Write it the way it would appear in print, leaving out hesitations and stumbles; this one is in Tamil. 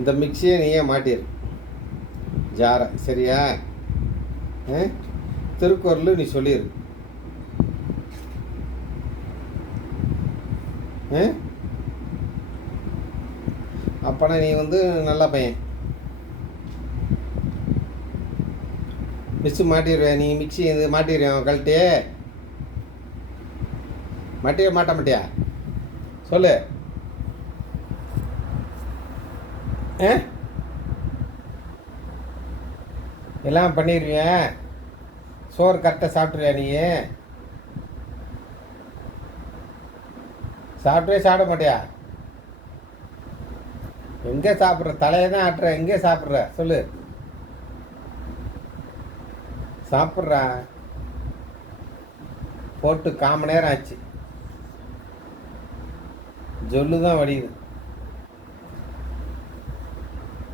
இந்த மிக்சியை நீயே மாட்டிரு ஜாரை, சரியா? திருக்குறள் நீ சொல்லிடு. அப்பனா நீ நல்ல பையன். மிக்சி மாட்டிடுவேன். நீ மிக்சி இது மாட்டிடுவேன் கழட்டி மாட்ட மாட்டியா சொல்லு. எல்லாம் பண்ணிடுவேன். சோறு கரெக்டாக சாப்பிட்றியா நீ? சாப்பிட மாட்டியா? எங்கே சாப்பிட்ற? தலையை தான் ஆட்டுற. எங்கே சாப்பிட்ற சொல்லு. சாப்பிட்றா. போட்டு 1/4 மணி நேரம் ஆச்சு. ஜொல்லு தான் வடியுது.